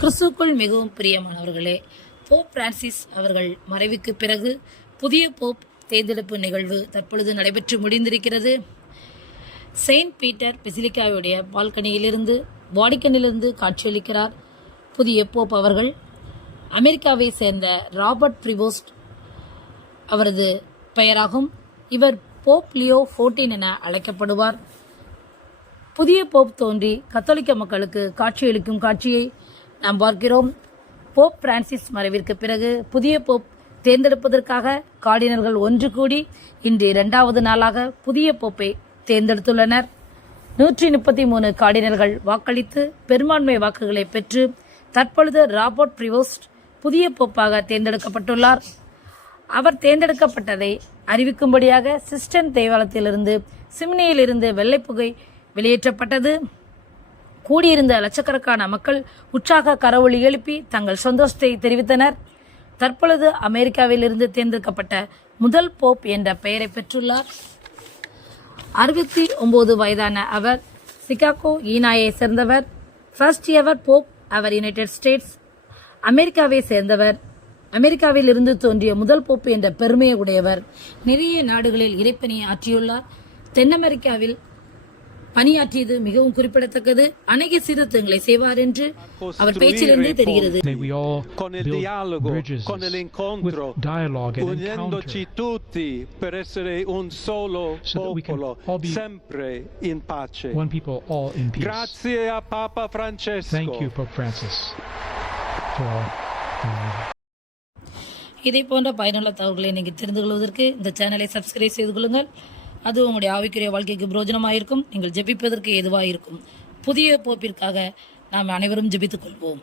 கிறிஸ்துவுக்குள் மிகவும் பிரியமானவர்களே, போப் பிரான்சிஸ் அவர்கள் மறைவுக்கு பிறகு புதிய போப் தேர்ந்தெடுப்பு நிகழ்வு தற்பொழுது நடைபெற்று முடிந்திருக்கிறது. செயின்ட் பீட்டர் பெசிலிக்காவுடைய பால்கனியிலிருந்து வாடிக்கனிலிருந்து காட்சியளிக்கிறார் புதிய போப் அவர்கள். அமெரிக்காவை சேர்ந்த ராபர்ட் பிரிவோஸ்ட் அவரது பெயராகும். இவர் போப் லியோ 14 என அழைக்கப்படுவார். புதிய போப் தோன்றி கத்தோலிக்க மக்களுக்கு காட்சியளிக்கும் காட்சியை நாம் பார்க்கிறோம். போப் பிரான்சிஸ் மறைவிற்கு பிறகு புதிய போப் தேர்ந்தெடுப்பதற்காக கார்டினல்கள் ஒன்று கூடி இன்று 2வது நாளாக புதிய போப்பை தேர்ந்தெடுத்துள்ளனர். 133 கார்டினல்கள் வாக்களித்து பெரும்பான்மை வாக்குகளை பெற்று தற்பொழுது ராபர்ட் பிரிவோஸ்ட் புதிய போப்பாக தேர்ந்தெடுக்கப்பட்டுள்ளார். அவர் தேர்ந்தெடுக்கப்பட்டதை அறிவிக்கும்படியாக சிஸ்டன் தேவாலயத்திலிருந்து சிம்னியிலிருந்து வெள்ளைப்புகை வெளியேற்றப்பட்டது. கூடியிருந்த லட்சக்கணக்கான மக்கள் உற்சாக கரவொலி எழுப்பி தங்கள் சந்தோஷத்தை தெரிவித்தனர். தற்பொழுது அமெரிக்காவில் இருந்து தேர்ந்தெடுக்கப்பட்ட முதல் போப் என்ற பெயரை பெற்றுள்ளார். 69 வயதான அவர் சிகாகோ ஈனாயை சேர்ந்தவர். ஃபர்ஸ்ட் எவர் போப் அவர் யுனைடெட் ஸ்டேட்ஸ் அமெரிக்காவை சேர்ந்தவர். அமெரிக்காவில் இருந்து தோன்றிய முதல் போப்பு என்ற பெருமையை உடையவர். நிறைய நாடுகளில் இறைப்பணியை ஆற்றியுள்ளார். தென் அமெரிக்காவில் பணியாற்றியது மிகவும் குறிப்பிடத்தக்கது. அநேக சீர்திருத்தங்களை செய்வார் என்று அவர் பேச்சிலிருந்து தெரிகிறது. Con il dialogo, con l'incontro, unendoci tutti per essere un solo popolo, sempre in pace. One people, all in peace. Grazie a Papa Francesco. Thank you, Pope Francis. இதே போன்ற பயனுள்ள தகவல்களை நீங்கள் தெரிந்து கொள்வதற்கு இந்த சேனலை சப்ஸ்கிரைப் செய்து கொள்ளுங்கள். அது உங்களுடைய ஆவிக்குரிய வாழ்க்கைக்கு பிரயோஜனமாக இருக்கும். நீங்கள் ஜெபிப்பதற்கு ஏதுவாக இருக்கும். புதிய போப்பிற்காக நாம் அனைவரும் ஜெபித்துக் கொள்வோம்.